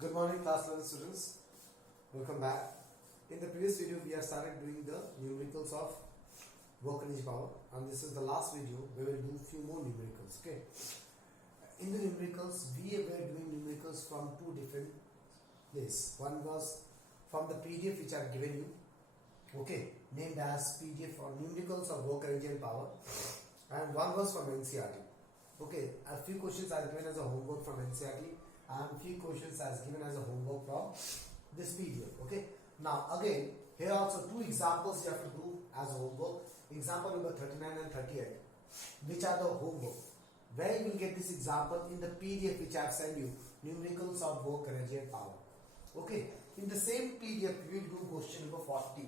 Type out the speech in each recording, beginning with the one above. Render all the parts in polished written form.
Good morning, class 11 students. Welcome back. In the previous video, we have started doing the numericals of work energy power, and this is the last video. We will do few more numericals. Okay. In the numericals, we were doing numericals from two different places. One was from the PDF which I have given you. Okay, named as PDF for numericals of work energy and power, and one was from NCERT. Okay, a few questions are given as a homework from NCERT. And few questions as given as a homework from this PDF. Okay. Now again, here also two examples you have to do as a homework. Example number 39 and 38, which are the homework. Where you will get this example in the PDF which I have sent you, numericals of work, energy and power. Okay. In the same PDF, we will do question number 40.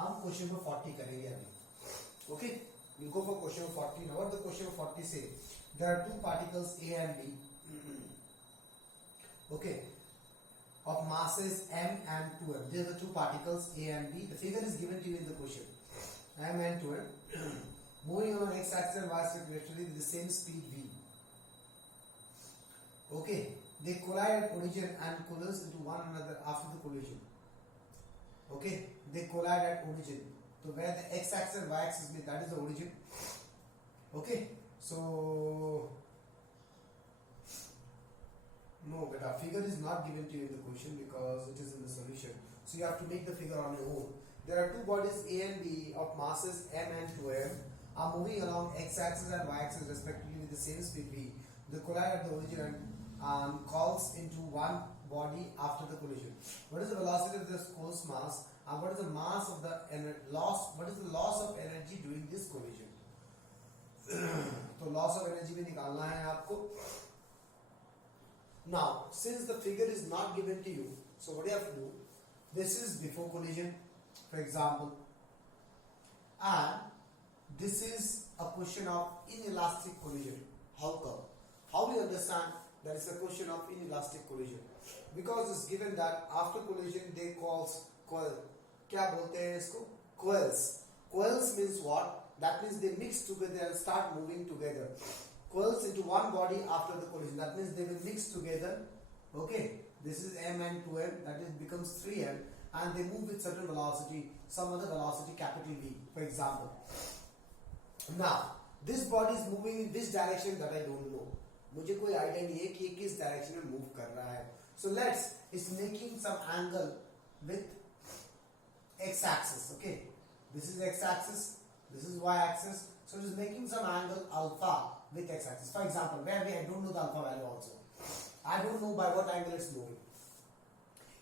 हम question number 40 करेंगे अभी. Okay. We go for question number 40. Now what the question number 40 say? There are two particles A and B. Okay, of masses m and 2m. These are the two particles A and B. The figure is given to you in the question. M and 2m moving on x-axis and y-axis respectively with the same speed v. Okay, they collide at origin and collides into one another after the collision. Okay, they collide at origin. So where the x-axis and y-axis meet, that is the origin. Okay, so no, but our figure is not given to you in the question because it is in the solution. So you have to make the figure on your own. There are two bodies A and B of masses m and 2m are moving along x-axis and y-axis respectively with the same speed v. They collide at the origin and calls into one body after the collision. What is the velocity of this course mass and what is the mass of the loss? What is the loss of energy during this collision? तो loss of energy भी निकालना है आपको. Now, since the figure is not given to you, so what do you have to do? This is before collision, for example, and this is a question of inelastic collision. How come? How do you understand that it's a question of inelastic collision? Because it's given that after collision they cause coil. क्या बोलते हैं इसको? Coils. Coils means what? That means they mix together and start moving together. Coils into one body after the collision. That means they will mix together. Okay, this is m and 2m. That is becomes 3m, and they move with certain velocity, some other velocity, capital V, for example. Now, this body is moving in this direction that I don't know. मुझे कोई idea नहीं है कि किस direction में move कर रहा है. So it's making some angle with x-axis. Okay, this is x-axis, this is y-axis. So it is making some angle alpha with x-axis. For example, where I don't know the alpha value also. I don't know by what angle it's moving.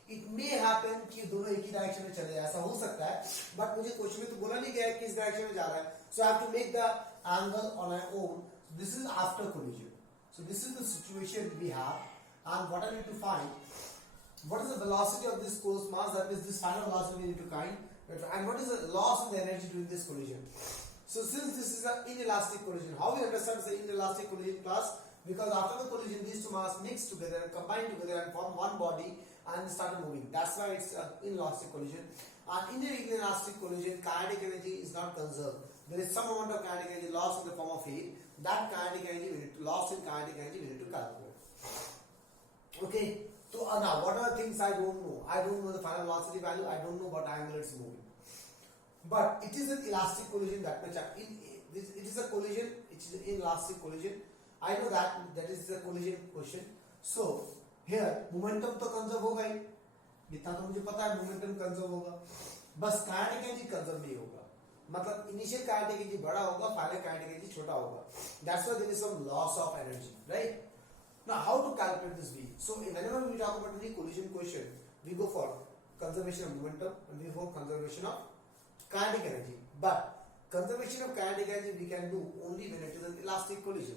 It may happen कि दोनों एक ही direction में चले जाए, ऐसा हो सकता है. But मुझे क्वेश्चन में तो बोला नहीं गया है किस डायरेक्शन में जा रहा है. So I have to make the angle on my own. So this is after collision. So this is the situation we have, and what I need to find, what is the velocity of this course mass? That is this final velocity we need to find, and what is the loss of the energy during this collision. So since this is an inelastic collision, how we understand it's an inelastic collision class? Because after the collision, these two masses mix together and combine together and form one body and start moving. That's why it's an inelastic collision. And in the inelastic collision, kinetic energy is not conserved. There is some amount of kinetic energy lost in the form of heat. That kinetic energy we need to lost in kinetic energy we need to calculate. Okay. So now what are the things I don't know? I don't know the final velocity value. I don't know what angle it's moving. But it is an elastic collision that much. It is a collision. It is an inelastic collision. I know that is the collision question. So here momentum तो conserve होगा ही. इतना तो मुझे पता है momentum conserve होगा. बस kinetic energy conserve नहीं होगा. मतलब initial kinetic energy बड़ा होगा, final kinetic energy छोटा होगा. That's why there is some loss of energy, right? Now how to calculate this V? So whenever we talk about any collision question, we go for conservation of momentum and we go for conservation of kinetic energy. But conservation of kinetic energy we can do only when it is an elastic collision.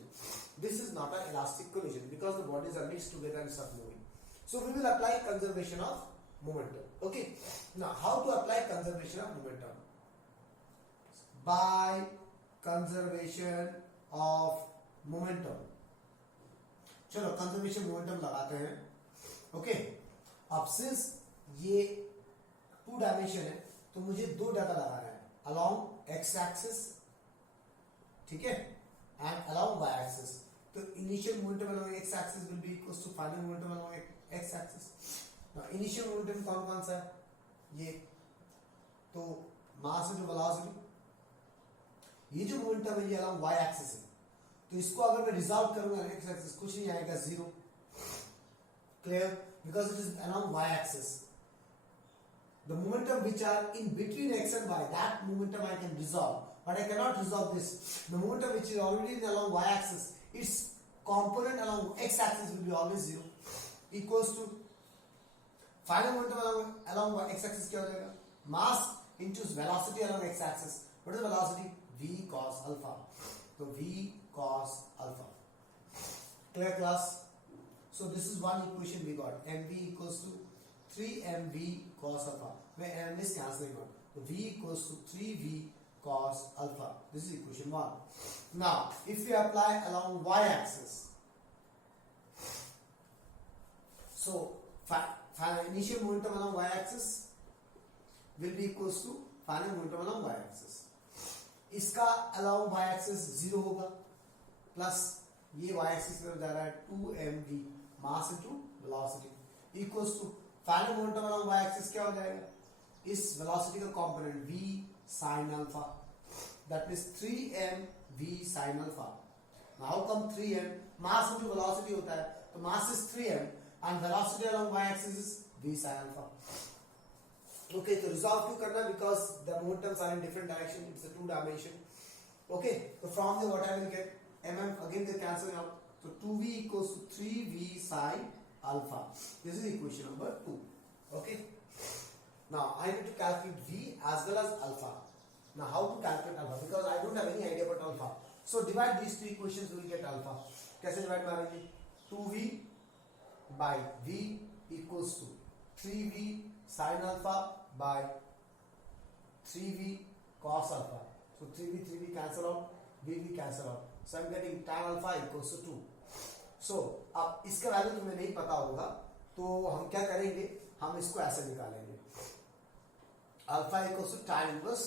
This is not an elastic collision because the bodies are mixed together and start moving. So we will apply conservation of momentum. Okay. Now how to apply conservation of momentum? By conservation of momentum. चलो conservation momentum लगाते हैं. Okay. अब since ये 2 dimension है तो मुझे 2 जगह लगाना है. Along x-axis, ठीक है, and along y-axis. तो initial momentum along x axis will be equals to final momentum along x axis. Now initial momentum कौन कौन सा है? ये तो मास इंटू वेलोसिटी, ये जो मोमेंटम है ये along y axis है, तो इसको अगर मैं रिजॉल्व करूंगा x axis कुछ नहीं आएगा, zero. Clear? Because it is along y axis. The momentum which are in between x and y, that momentum I can resolve, but I cannot resolve this. The momentum which is already along y axis, its component along x axis will be always zero. Equals to final momentum along x axis क्या हो जाएगा? Mass into velocity along x axis. What is the velocity? V cos alpha. So V cos alpha. Clear class? So this is one equation we got. mv equals to 3mv cos alpha, where m is cancelling out. So v equals to 3v cos alpha. This is equation 1. Now, if we apply along y-axis, so initial momentum along y-axis will be equals to final momentum along y-axis. इसका along y-axis 0 होगा, plus ये y-axis की तरफ जा रहा है 2mv mass into velocity equals to final momentum along y-axis क्या हो जाएगा? इस velocity का component v sin alpha, that is 3m v sin alpha. Now how come 3m? Mass into velocity होता है, तो mass is 3m and velocity along y-axis is v sin alpha. Okay, तो resolve क्यों करना? Because the momentums are in different direction. It's a 2 dimension. Okay, so from there what I will get? mm again they cancel out. So 2v equals to 3v sin alpha. This is equation number 2. Okay. Now I need to calculate v as well as alpha. Now how to calculate alpha? Because I don't have any idea about alpha. So divide these two equations, we will get alpha. कैसे divide मारेंगे? 2v by v equals to 3v sin alpha by 3v cos alpha. So 3v cancel out, v cancel out. So I'm getting tan alpha equals to 2. So अब इसका value तुम्हें नहीं पता होगा, तो हम क्या करेंगे? हम इसको ऐसे निकालेंगे, alpha equals to tan inverse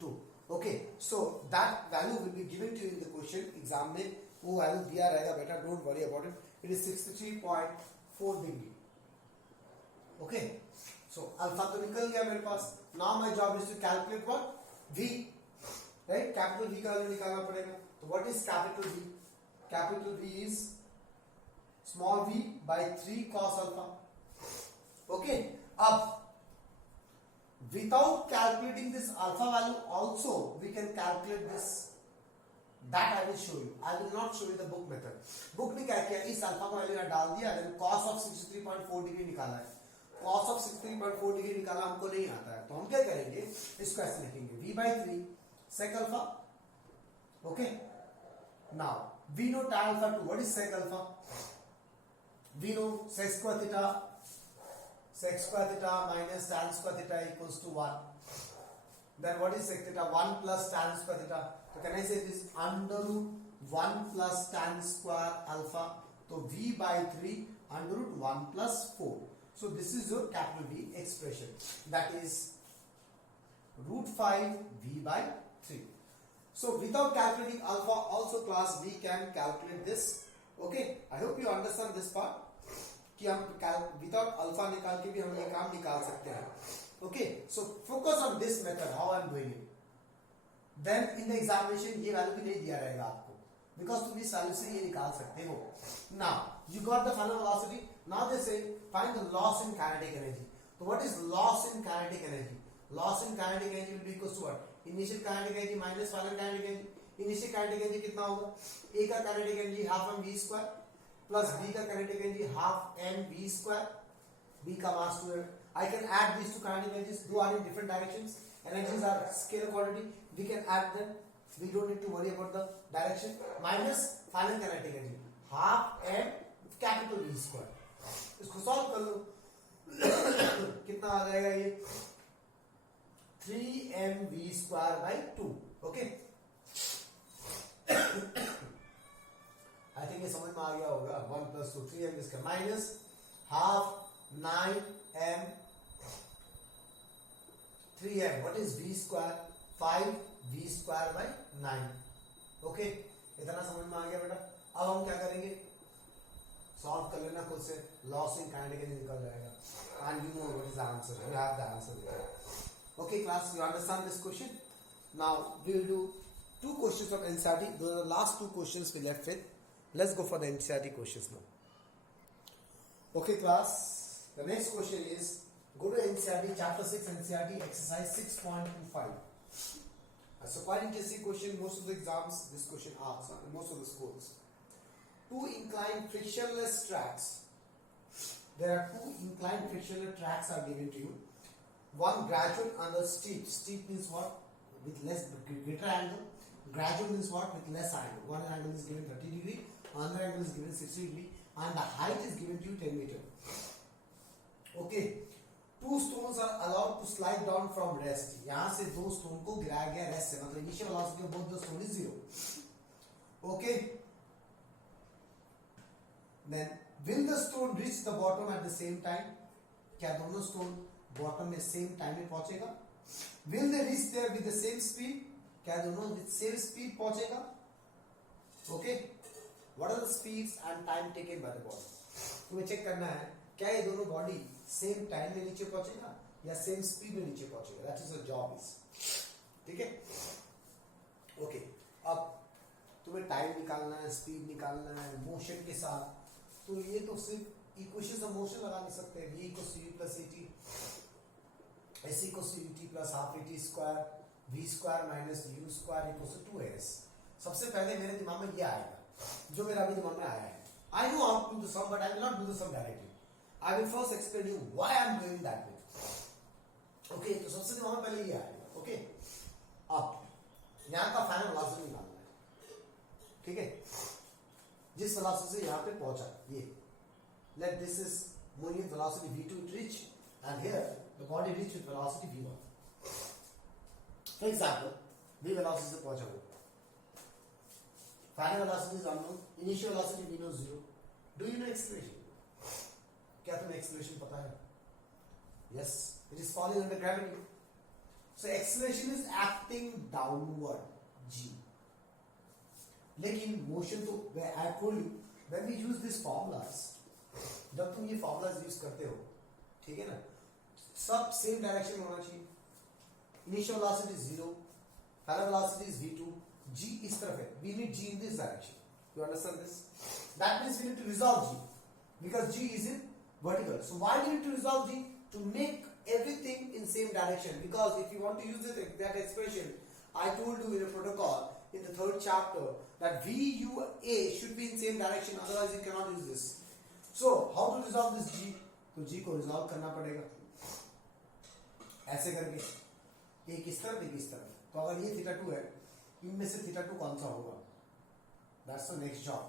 2. Okay, so that value will be given to you in the question exam में, वो वैल्यू दिया रहेगा बेटा, don't worry about it. It is 63.4 degree. Okay, so alpha तो निकल गया मेरे पास. Now my job is to calculate what? V, right? Capital V का वैल्यू निकालना पड़ेगा. So what is capital V? Capital V is small v by 3 cos alpha. Okay, अब without calculating this alpha value also we can calculate this. That I will show you. I will not show you the book method. Book ने क्या किया? इस alpha का value डाल दिया, then cos of 63.4 degree निकाला है. Cos of 63.4 डिग्री निकाला हमको नहीं आता है, तो हम क्या करेंगे? इसको ऐसे लिखेंगे v by 3 sec alpha. Okay. Now we know tan alpha 2. What is sec alpha? We know sec square theta minus tan square theta equals to 1. Then what is sec theta? 1 plus tan square theta. So can I say this? Under root 1 plus tan square alpha. So v by 3 under root 1 plus 4. So this is your capital V expression. That is root 5 v by 3. So without calculating alpha also class we can calculate this. Okay, I hope you understand this part कि हम without alpha निकाल के भी हम ये काम निकाल सकते हैं. Okay, so focus on this method how I am doing it. Then in the examination ये वैल्यू भी नहीं दिया रहेगा आपको, because तुम इस वैल्यू से ये निकाल सकते हो. Now you got the final velocity. Now they say find the loss in kinetic energy. So what is loss in kinetic energy? Loss in kinetic energy will be equals to what? Initial kinetic energy minus final kinetic energy. Initial kinetic energy कितना होगा? A का kinetic energy half m v square plus B का kinetic energy half m v square. B का mass 2m. I can add these two kinetic energies. Though are in different directions. Energies are scalar quantity. We can add them. We don't need to worry about the direction. Minus final kinetic energy half m capital V square. इसको solve कर लो. कितना आ जाएगा ये? 3mv square by 2. Okay. I think ये समझ में आ गया होगा. 1 plus 2 3m square minus half 9m 3m. What is v square? 5v square by 9. Okay, इतना समझ में आ गया बेटा. अब हम क्या करेंगे, सॉल्व कर लेना खुद से, लॉस इन काइनेटिक एनर्जी निकल जाएगा and you know what is the answer, you have the answer. Okay class, you understand this question? Now we will do two questions of NCERT. Those are the last two questions we left with. Let's go for the NCERT questions now. Okay class, the next question is, go to NCERT chapter 6 NCERT exercise 6.25. So quite interesting question. Most of the exams this question asks in most of the schools. Two inclined frictionless tracks. There are two inclined frictionless tracks are given to you. One gradual and a steep. Steep means what? With less greater angle. Gradual means what? With less angle. One angle is given 30 degree, another angle is given 60 degree, and the height is given to you 10 meter. Okay. Two stones are allowed to slide down from rest. यहाँ से दो stone को गिराया गया rest से, मतलब initial velocity of both the stone is 0. Okay. Then will the stone reach the bottom at the same time? क्या दोनों स्टोन बॉटम में सेम टाइम में पहुंचेगा? Will they reach there with the same speed? क्या दोनों with same speed पहुंचेगा? Okay. What are the speeds and time taken by the body? तुम्हें check करना है क्या ये दोनों बॉडी सेम टाइम में नीचे पहुंचेगा या सेम स्पीड में नीचे पहुंचेगा. That is a job is. ठीक है. ओके. अब तुम्हें टाइम निकालना है, स्पीड निकालना है मोशन के साथ. तो ये तो सिर्फ इक्वेशंस ऑफ मोशन लगा नहीं सकते. v equals to u plus at, s equals to ut plus half at square, v square minus u square equals to 2s. सबसे पहले मेरे दिमाग में ये आएगा जो मेरा अभी दिमाग में आया है. I know how to do the sum, but I will not do the sum directly. I will first explain you why I am doing that way. Okay, तो सबसे दिमाग में पहले ये आएगा. Okay, अब यहाँ का फाइनल वेलोसिटी निकालना है. ठीक है. जिस वेलोसिटी से यहाँ पे पहुंचा ये, let this is moving velocity v2 it reach, and here the body reach with velocity v1. For example, v velocity से पहुंचा वो. Final velocity is unknown. Initial velocity we know 0. Do you know acceleration? क्या तुम्हें acceleration पता है? Yes, it is falling under gravity. So acceleration is acting downward, g. लेकिन motion तो I told you when we use these formulas, जब तुम ये formulas use करते हो, ठीक है ना, सब same direction में होना चाहिए. Initial velocity is 0, final velocity is v2, g इस तरफ है. We need g in this direction. You understand this? That means we need to resolve g because g is in vertical. So why do we need to resolve g? To make everything in same direction. Because if you want to use that expression, I told you in a protocol in the 3rd chapter that v u a should be in same direction. Otherwise you cannot use this. So how to resolve this g? तो g को resolve करना पड़ेगा ऐसे करके, एक इस तरफ एक इस तरफ. तो अगर ये थीटा 2 है, इनमें से थीटा 2 कौन सा होगा? That's the next job.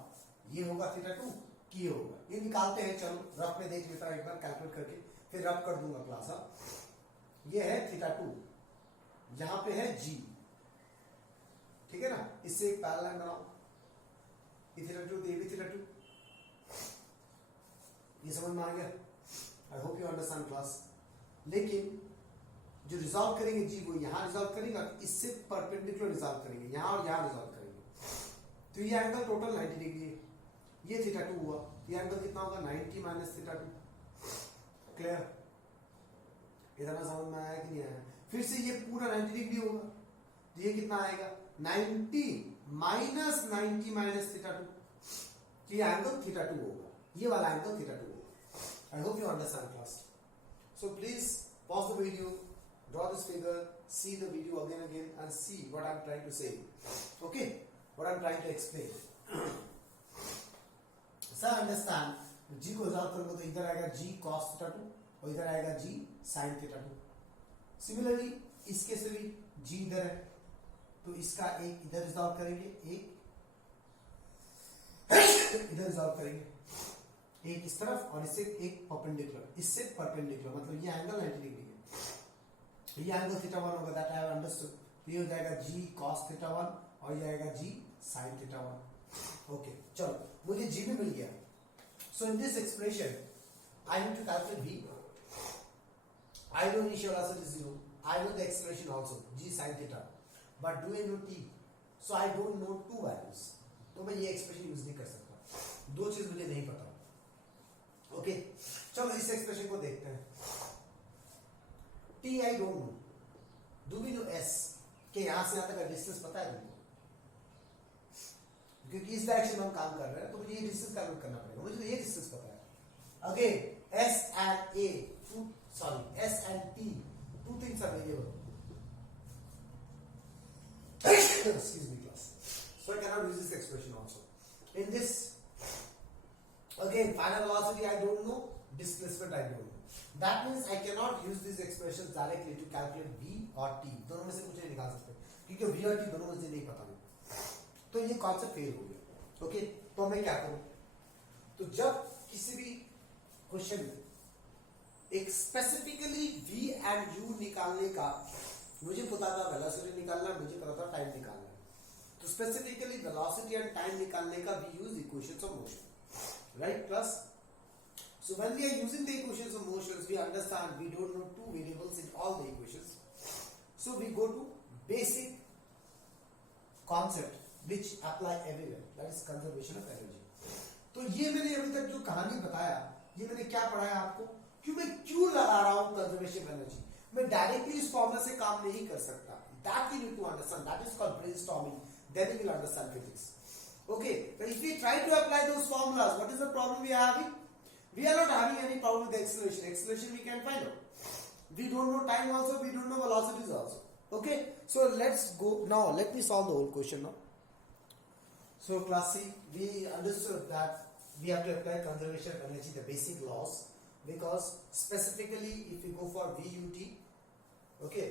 ये होगा थीटा 2 कि ये होगा. ये निकालते हैं. चलो रफ में देख लेता हूं एक बार कैलकुलेट करके, फिर रफ कर दूंगा क्लास. ये है थीटा 2, यहां पे है g. ठीक है ना. इससे एक पैरेलल बनाओ. ये थीटा 2, ये भी थीटा 2. ये समझ में आ गया? आई होप यू अंडरस्टैंड क्लास. लेकिन जो रिजॉल्व करेंगे जी वो यहां रिजॉल्व करेगा, इससे परपेंडिकुलर रिजॉल्व करेंगे, यहां और यहां रिजॉल्व करेंगे. तो ये एंगल टोटल 90 डिग्री है. ये थीटा 2 हुआ. ये एंगल कितना होगा? 90 माइनस थीटा 2. क्लियर? इतना समझ में आया कि नहीं आया? फिर से ये पूरा 90 डिग्री होगा. तो ये कितना आएगा? 90 माइनस 90 माइनस थीटा 2. तो ये एंगल थीटा 2 होगा. ये वाला एंगल थीटा 2 होगा. आई hope you understand class. So please pause the video, draw this figure, see the video again and see what I'm trying to say. Okay, what I'm trying to explain. Sir, understand, g को resolve करूंगा तो इधर आएगा g cos theta 2 और इधर आएगा g sin theta 2. Similarly इसके से भी g इधर है तो इसका एक इधर रिजॉल्व करेंगे, एक इधर रिजॉल्व करेंगे, एक इस तरफ और इससे एक परपेंडिकुलर, इससे परपेंडिकुलर, मतलब ये एंगल 90 डिग्री है. ये एंगल थीटा 1 होगा. That I have understood. ये हो जाएगा g cos थीटा 1 और ये आएगा g sin थीटा 1. ओके, चलो मुझे g भी मिल गया. So in this expression I need to calculate v. I know initial velocity is 0. I know the acceleration also, g sin theta. But do I know t? So I don't know two values. तो मैं ये expression use नहीं कर सकता। दो चीज मुझे नहीं पता। ओके, चलो इस एक्सप्रेशन को देखते हैं। T I don't know, do we know S, के यहां से यहां तक का डिस्टेंस पता है तुमको? क्योंकि इस डायरेक्शन में हम काम कर रहे हैं तो मुझे ये डिस्टेंस कैलकुलेट करना पड़ेगा। मुझे तो ये डिस्टेंस पता है। Again S and A, S and T, two things are variable. Excuse me, class. So I cannot use this expression also. In this, again, final velocity I don't know, displacement I don't know. That means I cannot use these expressions directly to calculate v or t. दोनों में से कुछ नहीं निकाल सकते क्योंकि v और t दोनों में से नहीं पता मुझे। तो ये कॉन्सेप्ट फेल हो गया। ओके, तो मैं क्या करूं? तो जब किसी भी क्वेश्चन में एक स्पेसिफिकली v एंड u निकालने का, मुझे पता था वेलोसिटी निकालना, मुझे पता था टाइम निकालना, तो स्पेसिफिकली वेलोसिटी एंड टाइम निकालने का we use equations of motion, right class? So when we are using the equations of motions we understand we don't know two variables in all the equations, so we go to basic concept which apply everywhere, that is conservation of energy. तो ये मैंने अभी तक जो कहानी बताया, ये मैंने क्या पढ़ाया आपको, मैं क्यों लगा रहा हूं कंजर्वेशन ऑफ एनर्जी? मैं डायरेक्टली इस फॉर्मूला से काम नहीं कर सकता। That you need to understand. That is called brainstorming. Then you will understand physics. Okay, but if we try to apply those formulas, what is the problem we are having? We are not having any problem with the acceleration. Acceleration we can find out. We don't know time also. We don't know velocities also. Okay, so let's go now. Let me solve the whole question now. So class C, we understood that we have to apply conservation of energy, the basic laws, because specifically if we go for VUT, okay,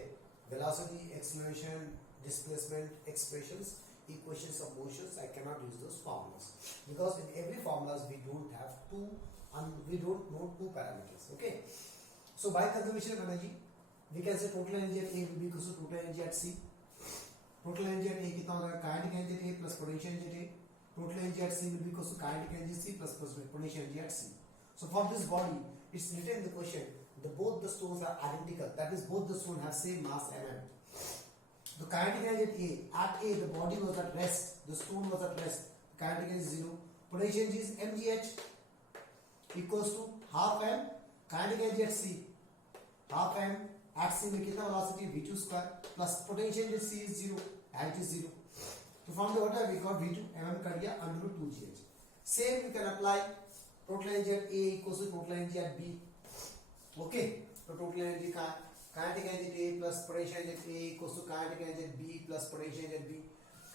velocity, acceleration, displacement, expressions, equations of motions, I cannot use those formulas because in every formulas we don't have two and we don't know two parameters. Okay, so by conservation of energy we can say total energy at A will be equal to total energy at C. Total energy at A कितना होगा? Kinetic energy at A plus potential energy at A. Total energy at C will be equal to kinetic energy C plus potential energy at C. So for this body, it's written in the question, both the stones are identical. That is, both the stones have same mass mm. The kinetic energy at A, the body was at rest, the stone was at rest. Kinetic energy is 0. Potential energy is mgh equals to half m. Kinetic energy at C, half m. At C में कितना velocity v2 square plus potential energy C is 0, and it is 0. So from the order we got v2 mm कर दिया under root 2gh. Same we can apply total energy at A equals to total energy at B. Okay, so total energy का kinetic energy at A plus potential energy at A equals to kinetic energy at B plus potential energy at B.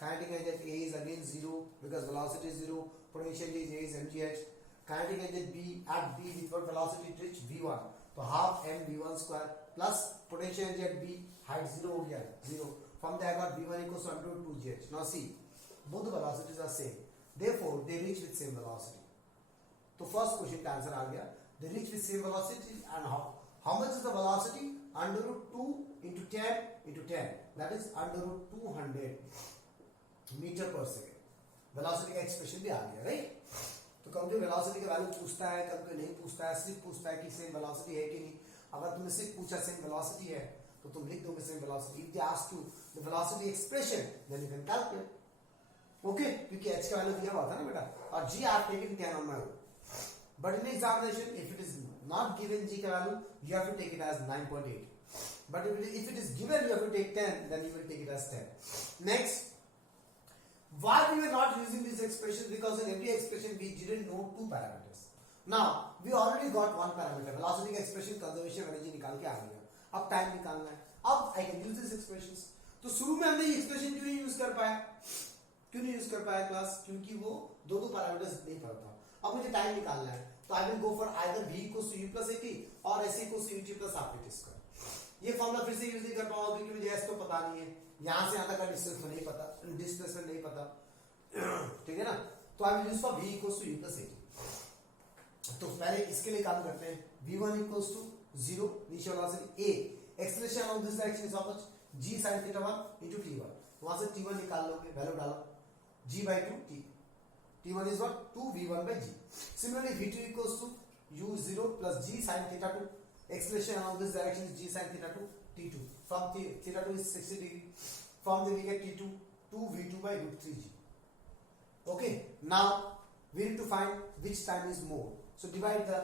Kinetic energy at A is again 0 because velocity is 0. Potential energy is mgh. Kinetic energy at B with what velocity it reached v1. So half m v1 square plus potential energy at B height 0 हो गया 0. From there I got v1 equals to under 2gh. Now see, both the velocities are same. Therefore they reach with same velocity. तो first question का answer आ गया. They reach with same velocity and how much is the velocity? Under root 2 into 10 into 10. That is under root 200 meter per second. Velocity का expression भी आ गया, right? तो कभी velocity का value पूछता है, कभी नहीं पूछता है, सिर्फ पूछता है कि same velocity है कि नहीं. अगर तुमने सिर्फ पूछा same velocity है, तो तुम लिख दोगे same velocity. If they ask you the velocity expression, then you can calculate. Okay? क्योंकि h का value दिया हुआ था ना बेटा, और g I have taken 10 on my own. But in examination, if it is not given g का value, you have to take it as 9.8. But if it is given, you have to take 10, then you will take it as 10. Next, why we were not using these expressions? Because in every expression we didn't know two parameters. Now we already got one parameter. Velocity का expression conservation of energy निकाल के आ गया. अब time निकालना है. अब I can use these expressions. तो शुरू में हमने ये expression क्यों नहीं use कर पाया? क्यों नहीं use कर पाया class? क्योंकि वो दो parameters नहीं पता था. अब मुझे टाइम निकालना है तो I will go for either v equals to u plus at और s equals to ut plus rpt square. ये फॉर्मूला फिर से यूज नहीं कर पाऊंगा क्योंकि मुझे s तो पता नहीं है, यहां से यहां तक का डिस्टेंस नहीं पता, डिस्प्लेसमेंट नहीं पता, ठीक है ना? तो I will use for v equals to u plus at। तो पहले इसके लिए काम करते हैं। v1 equals to 0 initial velocity a, acceleration along this direction is how much? g sin theta 1 into t1। वहां से t1 निकाल लोगे, वैल्यू डालो g/2 t। T1 is what? 2v1 by g. Similarly, v2 equals to u0 plus g sin theta 2. Acceleration along this direction is g sin theta 2 t2. From theta 2 is 60 degree. From there we get t2 2v2 by root 3g. Okay, now we need to find which time is more. So divide the,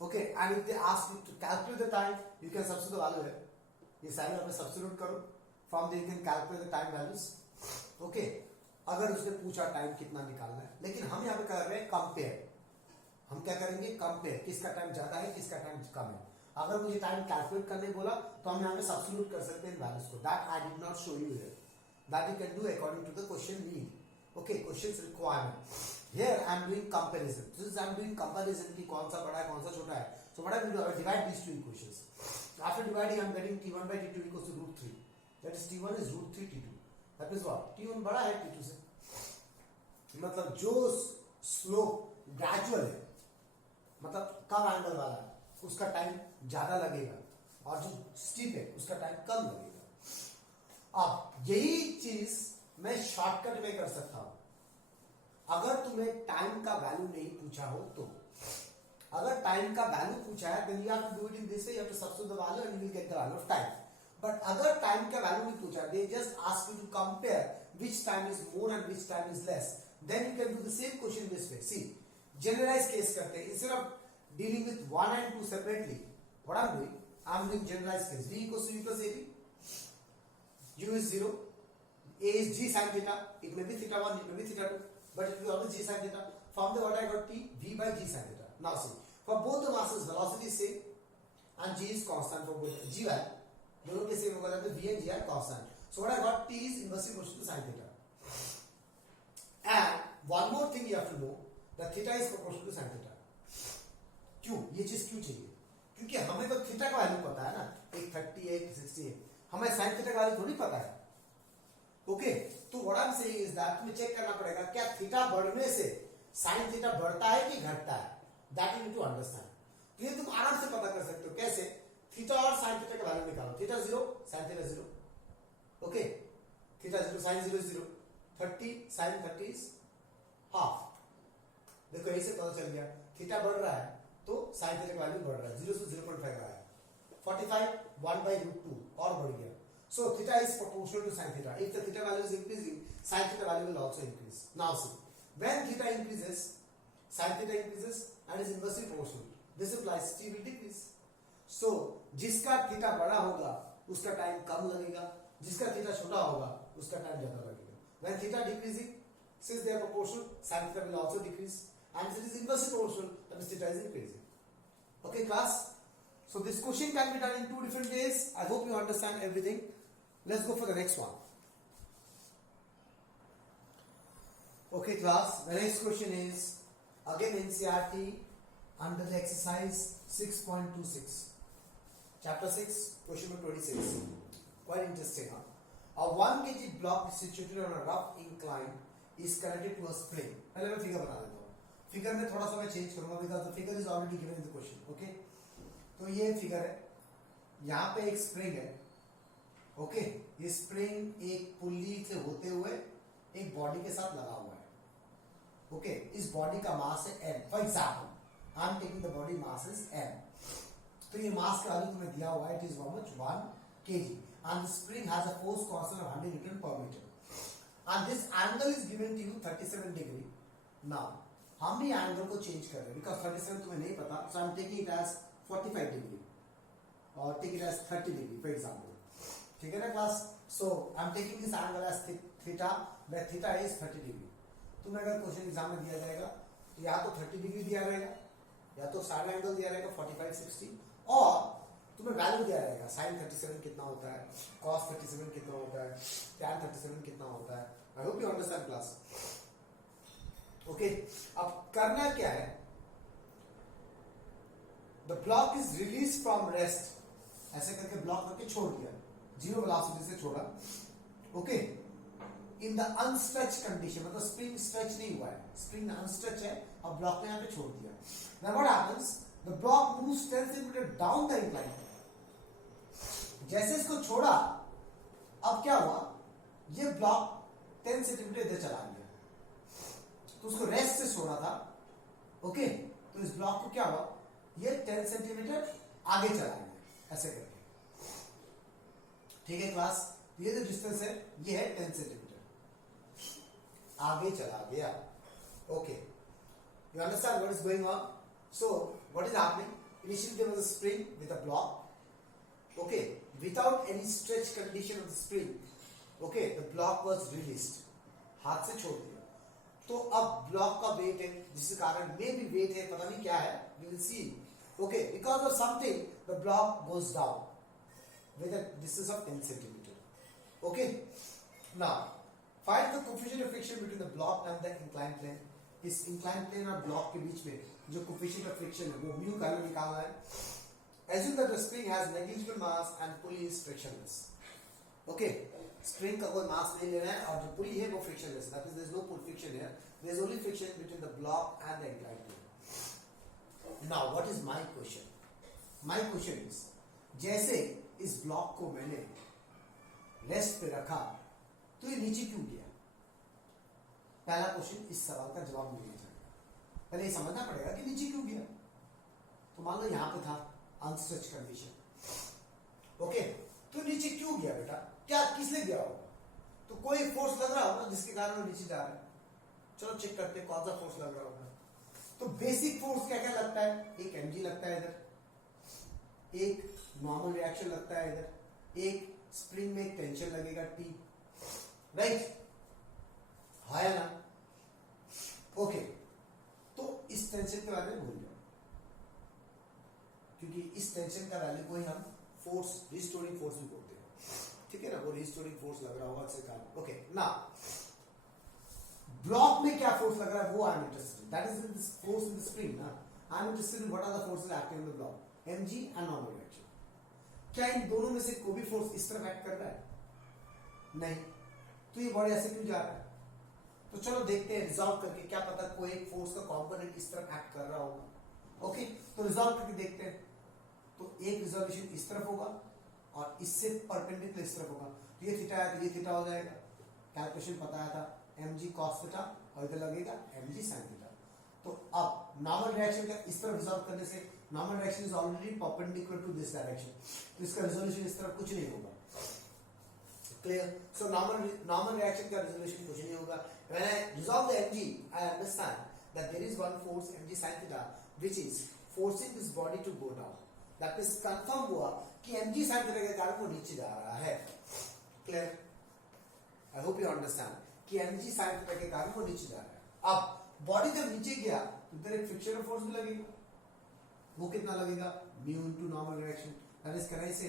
okay, and if they ask you to calculate the time, you can substitute the value here. ये sine यहाँ पे substitute करो, from there you can calculate the time values. Okay, अगर उसने पूछा time कितना निकालना है, लेकिन हम यहाँ पे कर रहे हैं कंपेयर. हम क्या करेंगे? कंपेयर, किसका टाइम ज्यादा है, किसका टाइम कम है. अगर मुझे टाइम कैलकुलेट करने बोला तो हम यहाँ पे सब्स्टिट्यूट कर सकते हैं वैल्यूज को. That I did not show you here, that you can do according to the question need. Okay, questions requirement. Here I am doing comparison. This I am doing comparison कि कौन सा बड़ा है, कौन सा छोटा है. So what I will do, I will divide these two equations. After dividing, I am getting T1 by T2 equals to root 3. That is T1 is root 3 T2. That means what? T1 बड़ा है T2 से. मतलब जो slope gradual है, मतलब कम angle वाला है, उसका टाइम ज्यादा लगेगा, और जो स्टीप है उसका टाइम कम लगेगा. अब यही चीज मैं शॉर्टकट में कर सकता हूं. अगर तुम्हें टाइम का वैल्यू नहीं पूछा हो तो, अगर टाइम का वैल्यू पूछा है then you have to do it in this way, you have to substitute the value and you will get the value of time. But अगर टाइम का वैल्यू नहीं पूछा, they just ask you to compare which time is more and which time is less, then you can do the same question this way. See, generalize case करते हैं. Instead of dealing with 1 and 2 separately, what I'm doing, I'm doing generalized case. V equals to U plus AB, U is 0, A is G sin theta. It may be theta 1, it may be theta 2, but it will be always G sin theta. From the what I got T, V by G sin theta. Now see, for both the masses velocity is same and G is constant for both. G y दोनों के same होगा, तो V and G are constant. So what I got, T is inversely proportional to sin theta. And one more thing you have to know, that theta is proportional to sin theta. क्यों ये चीज क्यों चाहिए? क्योंकि हमें तो theta का value पता है ना, एक 30 है, एक 60 है, हमें sin थीटा का वैल्यू थोड़ी पता है. ओके, तो what I'm saying is that तुम्हें चेक करना पड़ेगा क्या थीटा बढ़ने से sin थीटा बढ़ता है कि घटता है. That you need to understand. तो ये तुम आराम से पता कर सकते हो. कैसे? थीटा और साइन थीटा का वैल्यू निकालो. Theta 0, sine theta 0. ओके, theta 0, sine 0 is 0. 30 sine 30 is half. देखो यही से पता चल गया, थीटा बढ़ रहा है तो साइन थीटा का वैल्यू बढ़ रहा है. 0 से 0.5 रहा है. 45 1 by root 2 और बढ़ गया. So theta is proportional to sin theta. If the theta value is increasing, sin theta value will also increase. Now see, when theta increases, sin theta increases and is inversely proportional. This implies t will decrease. So जिसका theta बड़ा होगा उसका time कम लगेगा, जिसका theta छोटा होगा उसका time ज्यादा लगेगा. When theta decreasing, since they are proportional, sin theta will also decrease, and if it is inversely proportional, then theta is increasing. Okay, class. So this question can be done in 2 different ways. I hope you understand everything. Let's go for the next one. Okay, class. The next question is again NCERT under the exercise 6.26, chapter 6, question number 26. Quite interesting, huh? A 1 kg block situated on a rough incline is connected to a spring. पहले मैं figure बना देता हूँ. Figure में थोड़ा सा मैं change करूंगा because the figure is already given in the question. Okay? तो ये फिगर है, यहाँ पे एक स्प्रिंग है. ओके, ये स्प्रिंग एक पुल्ली से होते हुए एक बॉडी के साथ लगा हुआ है. ओके, इस बॉडी का मास है m. For example I am taking the body mass is m. तो ये मास का वैल्यू तुम्हें दिया हुआ है, it is how much 1 kg and the spring has a force constant of 100 Newton per meter and this angle is given to you 37 degree. Now हम भी angle को चेंज कर रहे हैं because 37 तुम्हें नहीं पता, so I'm taking it as 45 degree or take it as 30 degree for example. ठीक है ना class? So I'm taking this angle as theta, where theta is 30 degree. तुम्हें अगर क्वेश्चन एग्जाम में दिया जाएगा तो या तो 30 डिग्री दिया रहेगा या तो साइड एंगल दिया रहेगा 45 60, और तुम्हें वैल्यू दिया रहेगा sin 37 कितना होता है, cos 37 कितना होता है, tan 37 कितना होता है. आई hope you understand class. Okay, अब करना क्या है, the block is release from rest. ऐसे करके ब्लॉक करके छोड़ दिया, जीरो वेलोसिटी से छोड़ा. Okay, in the unstretched condition, मतलब स्प्रिंग स्ट्रेच नहीं हुआ है, स्प्रिंग अनस्ट्रेच है और ब्लॉक ने यहाँ पे छोड़ दिया. Now what happens? The block moves 10 cm down the incline. जैसे इसको छोड़ा, अब क्या हुआ, ये ब्लॉक 10 सेंटीमीटर इधर चला गया. तो उसको रेस्ट से छोड़ा था. ओके, तो इस ब्लॉक को क्या हुआ, ये 10 सेंटीमीटर आगे चला गया ऐसे करके. ठीक है क्लास? ये जो डिस्टेंस है ये है 10 सेंटीमीटर. आगे चला गया. Okay, you understand what is going on? So what is happening? Initially there was a spring with a block. Okay, without any stretch condition of the spring, okay, the block was released. हाथ से छोड़ दिया. तो अब block का wait है, जिसके कारण में भी वेट है, पता नहीं क्या है, we will see. Okay, because of something the block goes down with a distance of 10 centimeter. Okay, now find the coefficient of friction between the block and the inclined plane. इस inclined plane और block के बीच में जो coefficient of friction है वो mu का निकालना है. Assume that the spring has negligible mass and pulley is frictionless. Okay, spring का कोई mass नहीं लेना है और जो pulley है वो frictionless. That is, there is no pull friction here. There is only friction between the block and the inclined plane. Now, what is my question? My question is, जैसे इस ब्लॉक को मैंने रेस्ट पे रखा तो ये नीचे क्यों गया? पहला क्वेश्चन, इस सवाल का जवाब मिलना चाहिए. पहले ये समझना पड़ेगा कि नीचे क्यों गया. तो मान लो यहां पे था अनस्ट्रेच कंडीशन. ओके, तो नीचे क्यों गया बेटा? क्या किस लिए गया होगा? तो कोई फोर्स लग रहा होगा जिसके कारण वो नीचे जा रहा है. चलो चेक करते हैं कौन सा फोर्स लग रहा होगा. तो बेसिक फोर्स क्या क्या लगता है? एक mg लगता है इधर, एक नॉर्मल रिएक्शन लगता है इधर, एक स्प्रिंग में टेंशन लगेगा T. राइट, हाँ या ना? ओके, तो इस टेंशन के बारे में भूल जाओ, क्योंकि इस टेंशन का वैल्यू को ही हम फोर्स, रिस्टोरिंग फोर्स भी बोलते हैं. ठीक है ना, वो रिस्टोरिंग फोर्स लग रहा होगा इसके कारण. ओके, ना ब्लॉक में क्या फोर्स लग रहा है वो I am interested. That is in this force in the spring. ना, I am interested in what are the forces acting on the block, mg and normal reaction. क्या इन दोनों में से कोई भी फोर्स इस तरफ एक्ट कर रहा है? नहीं. तो ये बॉडी ऐसे क्यों जा रहा है? तो चलो देखते हैं रिजॉल्व करके, क्या पता कोई एक फोर्स का कंपोनेंट इस तरफ एक्ट कर रहा होगा. ओके, तो रिजॉल्व करके देखते हैं. तो एक रिजोल्यूशन इस तरफ होगा और इससे परपेंडिकुलर इस तरफ होगा. तो ये थीटा है तो ये थीटा हो जाएगा. कैलकुलेशन बताया था mg cos थीटा और इधर लगेगा mg sin थीटा. तो अब नॉर्मल रिएक्शन का इस तरफ रिजॉल्व करने से, normal reaction is already perpendicular to this direction, तो इसका रिजोल्यूशन इस तरफ कुछ नहीं होगा. क्लियर? सो नॉर्मल रिएक्शन का रिजोल्यूशन कुछ नहीं होगा. When I resolve the mg, I understand that there is one force mg sin theta which is forcing this body to go down. That is confirm हुआ कि mg sin theta के कारण वो नीचे जा रहा है. Clear? I hope you understand कि mg sin थीटा के कारण वो नीचे जा रहा है. अब बॉडी जब नीचे गया तो इधर एक फ्रिक्शनल फोर्स भी लगेगा. वो कितना लगेगा? Mu into normal reaction. That is, can I say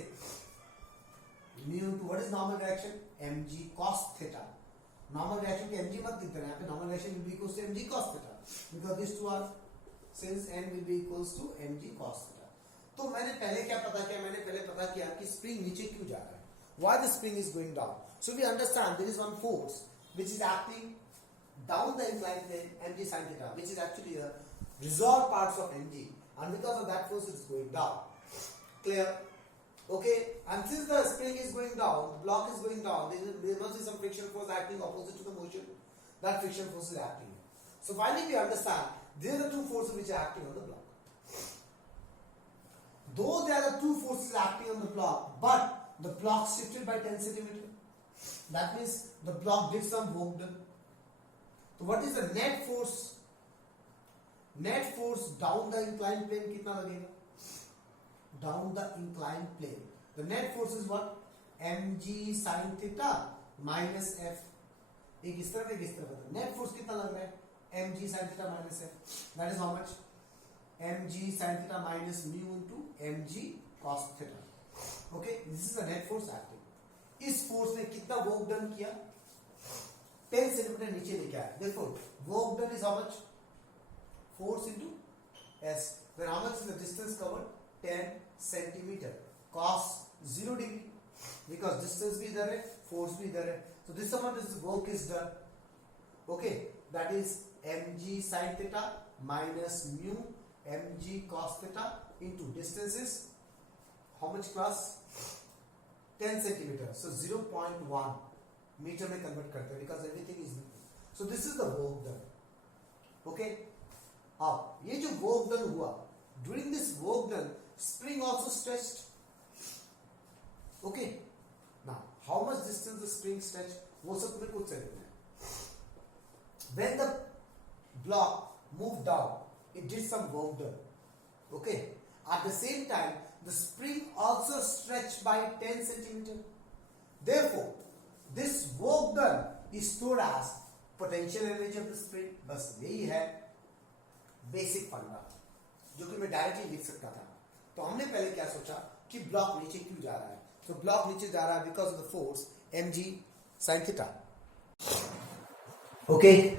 mu into what is normal reaction? mg cos theta. Normal reaction के mg मत लिखते हैं, यहां पे normal reaction will be equals to mg cos theta because this two are, since n will be equals to mg cos theta. तो मैंने पहले क्या पता किया? मैंने पहले पता किया कि स्प्रिंग नीचे क्यों जा रहा है. Why the spring is going down? So we understand there is one force which is acting down the inclined plane, mg sin theta, which is actually a resolved parts of mg, and because of that force it is going down. Clear? Okay, and since the spring is going down, the block is going down, there must be some friction force acting opposite to the motion. That friction force is acting. So finally we understand these are the two forces which are acting on the block. Though there are two forces acting on the block, but the block shifted by 10 centimeter. That means the block did some work done. So what is the net force? Net force down the inclined plane कितना लगेगा? Down the inclined plane. The net force is what? mg sin theta minus f. एक इस तरफ एक इस तरफ. Net force कितना लग रहा है? mg sin theta minus f. That is how much? mg sin theta minus mu into mg cos theta. Okay, this is the net force acting. इस फोर्स ने कितना वर्क डन किया? 10 सेंटीमीटर नीचे लेके आया. देखो work done is how much? Force into s. Then how much is the distance covered? 10 centimeter. Cos 0 degree because distance भी इधर है, force भी इधर है. So this amount is work is done. Okay, that is mg sin theta minus mu mg cos theta into distance is how much class? 10 centimeter. So 0.1 meter में convert करते हैं because everything is meter. So this is the work done. Okay. अब ये जो work done हुआ, during this work done, spring also stretched. Okay. Now how much distance the spring stretched? वो सब तुम्हें कुछ चाहिए. when the block moved down, it did some work done. Okay. At the same time, the spring also stretched by 10 centimeter. Therefore, this work done is stored as potential energy of the spring. बस यही है basic फंडा जो कि मैं directly लिख सकता था. तो हमने पहले क्या सोचा कि ब्लॉक नीचे क्यों जा रहा है. तो ब्लॉक नीचे जा रहा है because of the force mg sin theta. Okay,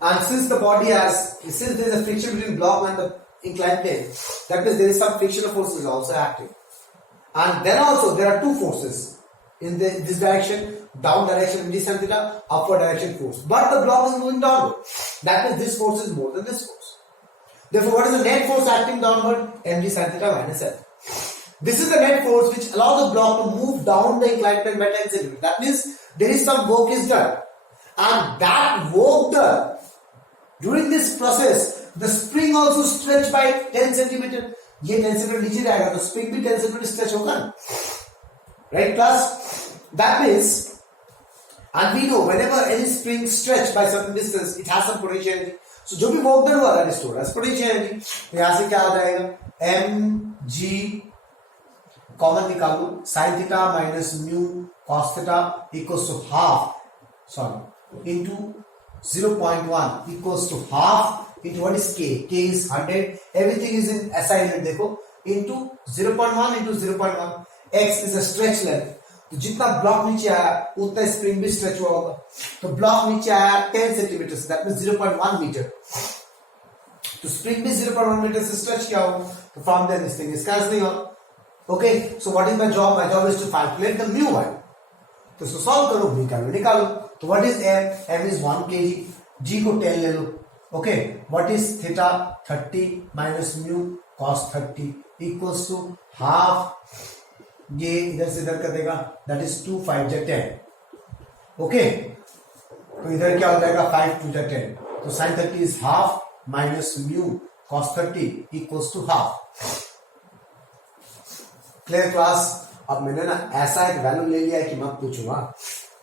and since there is a friction between block and the inclined plane, that means there is some frictional forces also acting. And then also there are two forces in this direction, down direction mg sin theta, upward direction force. But the block is moving downward. That means this force is more than this force. Therefore, what is the net force acting downward? mg sin theta minus f. This is the net force which allows the block to move down the inclined plane by 10 centimeters. That means there is some work is done. And that work done, during this process, the spring also stretched by 10 centimeter. ये 10 centimeter नीचे जाएगा तो spring भी 10 centimeter stretch होगा ना? Right class? That means, and we know whenever any spring stretched by certain distance, it has some potential energy. So जो भी work done हुआ that is stored as potential energy. तो यहाँ से क्या हो जाएगा? mg कॉमन निकालो sin theta minus mu cos theta equals to into 0.1 equals to half into what is k? K is 100. Everything is in SI unit देखो into 0.1 into 0.1. X is a stretch length. तो जितना block नीचे आया उतना spring भी stretch हुआ होगा. तो ब्लॉक नीचे आया 10 सेंटीमीटर से, दैट मींस 0.1 मीटर. तो स्प्रिंग भी 0.1 मीटर से स्ट्रेच किया होगा. तो from there this thing is cancelling out. Okay, so what is my job? My job is to calculate the mu value. तो solve करो, v value निकालो. तो what is m? m is 1 kg. g को 10 ले लो. Okay, what is theta? 30 minus mu cos 30 equals to half. ये इधर से इधर कर देगा. That is 2 5 10. Okay, तो इधर क्या हो जाएगा? 5 2 10. तो sin 30 is half minus mu cos 30 equals to half. Clear class. अब मैंने ना ऐसा एक वैल्यू ले लिया है कि मत पूछूंगा.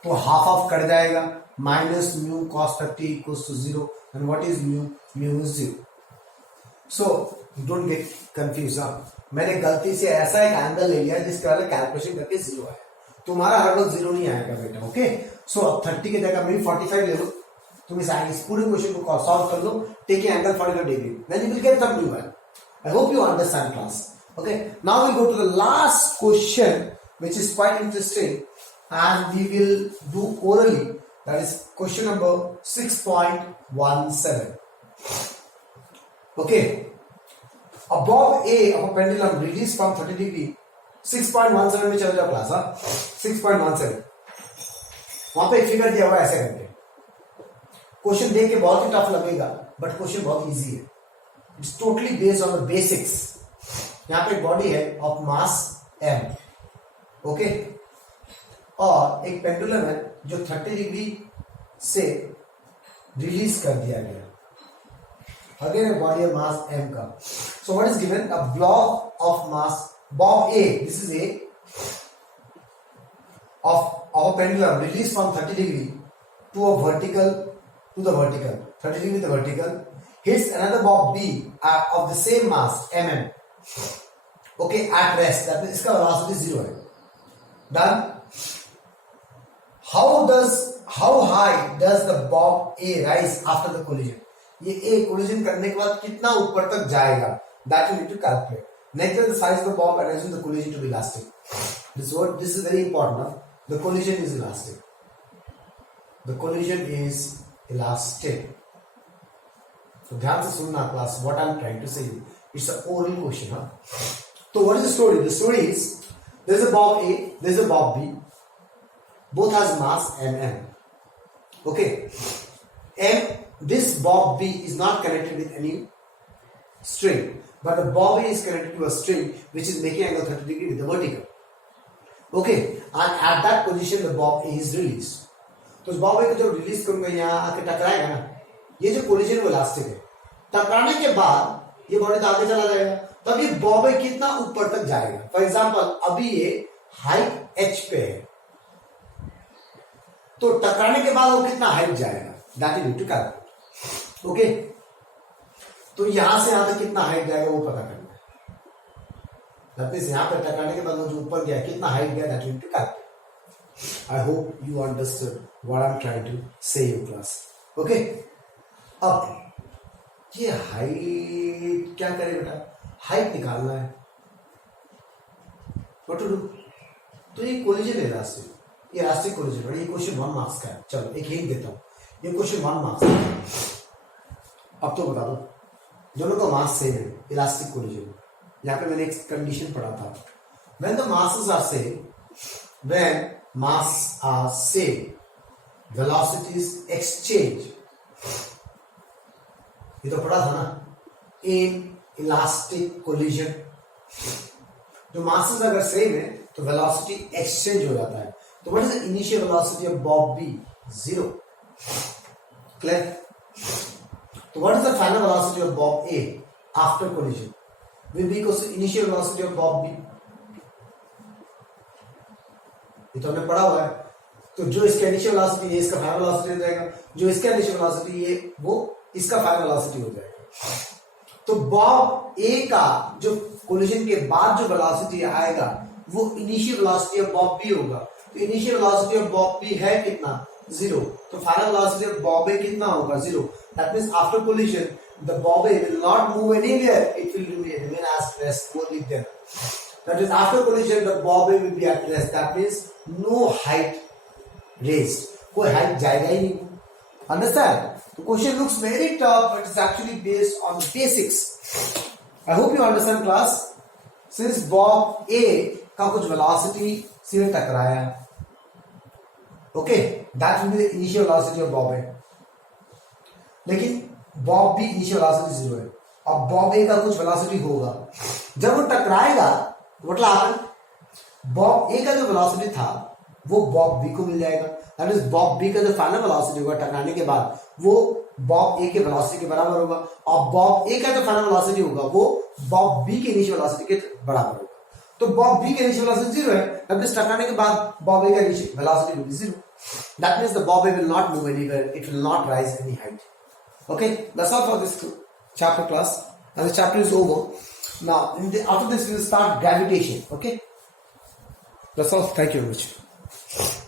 तो हाफ ऑफ कट जाएगा. Minus mu cos 30 equals to 0. And what is mu? Mu is 0. So don't get confuse. मैंने गलती से ऐसा एक एंगल ले लिया जिसके वाले कैलकुलेशन करके 0 आया. तुम्हारा हर वक्त 0 नहीं आएगा बेटा. ओके, सो अब 30 की जगह मेरी 45 ले लो. तुम इस पूरे क्वेश्चन को सॉल्व कर लो. Take angle 45 degree. Then you will get some new value. I hope you understand class. Okay, now we go to the last question, which is quite interesting, and we will do orally. That is question number 6.17. Okay, a bob A of a pendulum released from 30 degree. 6.17 में चल जाओ class. 6.17 वहां पे एक figure दिया हुआ है ऐसे करके. क्वेश्चन देख के बहुत ही टफ लगेगा, बट क्वेश्चन बहुत इजी है. It's totally based on the basics. यहां पे एक बॉडी है ऑफ मास m. ओके, और एक पेंडुलम है जो 30 डिग्री से रिलीज कर दिया गया. Again a body of mass m का. So what is given? A block of mass bob A, this is A, of a pendulum released from 30 degree to the vertical 30 degree to the vertical, hits another bob B of the same mass mm. Okay, at rest. That means इसका velocity 0 है. Done. How high does the bob A rise after the collision? ये A collision करने के बाद कितना ऊपर तक जाएगा? That you need to calculate. Next is the size of the bob and assume the collision to be elastic. This is very important. Now. The collision is elastic. The collision is elastic. So ध्यान से सुनना class. What I am trying to say. It's an oral question. So what is the story? The story is there is a bob A, there is a bob B. Both has mass mm. Okay. This bob B is not connected with any string, but the bob A is connected to a string which is making angle 30 degree with the vertical. Okay, and at that position the bob A is released. तो इस bob A को जब release करूंगा यहाँ आके टकराएगा ना, ये जो कोलिजन वो इलास्टिक है. टकराने के बाद ये बॉडी तो आगे चला जाएगा. तब ये बॉब A कितना ऊपर तक जाएगा? फॉर एग्जाम्पल अभी ये हाइट h पे है, तो टकराने के बाद वो कितना हाइट जाएगा? That you need to calculate. Okay, तो यहां से यहां तक कितना हाइट जाएगा वो पता करना है. दैट मींस यहां पे टकराने के बाद वो जो ऊपर गया कितना हाइट गया that you need to calculate. I hope you understood what I am trying to say you class. Okay, अब ये हाइट क्या करे बेटा, हाइट निकालना है. व्हाट टू डू, तो ये कोलिजन है रास्ते, ये रास्ते कोलिजन है. ये क्वेश्चन 1 मार्क्स का है. चलो एक हिंट देता हूं, ये क्वेश्चन 1 मार्क्स का है. अब तो बता दो, दोनों का मास सेम है, इलास्टिक कोलिजन. यहां पे मैंने एक कंडीशन पढ़ा था, when the masses are same, when mass are same, velocities exchange. ये तो पढ़ा था ना, इन इलास्टिक कोलिजन. जो मासेस अगर सेम है तो वेलोसिटी एक्सचेंज हो जाता है. तो what is the initial velocity of bob B? 0. Clear? तो what is the final velocity of bob A after collision? Will be equals to initial velocity of bob B. ये तो हमने पढ़ा हुआ है. तो जो इसका इनिशियल वेलोसिटी है इसका फाइनल वेलोसिटी हो जाएगा, जो इसका इनिशियल वेलोसिटी है वो इसका फाइनल वेलोसिटी हो जाएगा. तो बॉब ए का जो कोलिजन के बाद जो वेलोसिटी आएगा वो initial velocity of bob B होगा. तो initial velocity of bob B है कितना? 0. तो final velocity of bob A कितना होगा? 0. That means after collision the bob A will not move anywhere, it will remain as rest only there. That is after collision the bob A will be at rest. That means no height raised. कोई height जाएगा ही नहीं. Understand? The question looks very tough, but it's actually based on basics. I hope you understand, class. Since bob A का कुछ velocity से टकराया, okay, that will be the initial velocity of bob A. लेकिन Bob B initial velocity 0 है. अब Bob A का कुछ velocity होगा, जब वो टकराएगा मतलब बॉब A का जो वेलोसिटी था वो बॉब B को मिल जाएगा. दैट इज बॉब B का जो फाइनल वेलोसिटी होगा टकराने के बाद वो बॉब A के वेलोसिटी के बराबर होगा, और बॉब A का जो फाइनल वेलोसिटी होगा वो बॉब B के इनिशियल वेलोसिटी के बराबर होगा. तो बॉब B के इनिशियल वेलोसिटी 0 है, दैट इज टकराने के बाद बॉब A का initial velocity will be 0. That means the Bob A will not move anywhere, it will not rise any height. Okay, that's all for this chapter, class. Now the chapter is over. Now after this we will start gravitation. Okay, that's all. Thank you very much.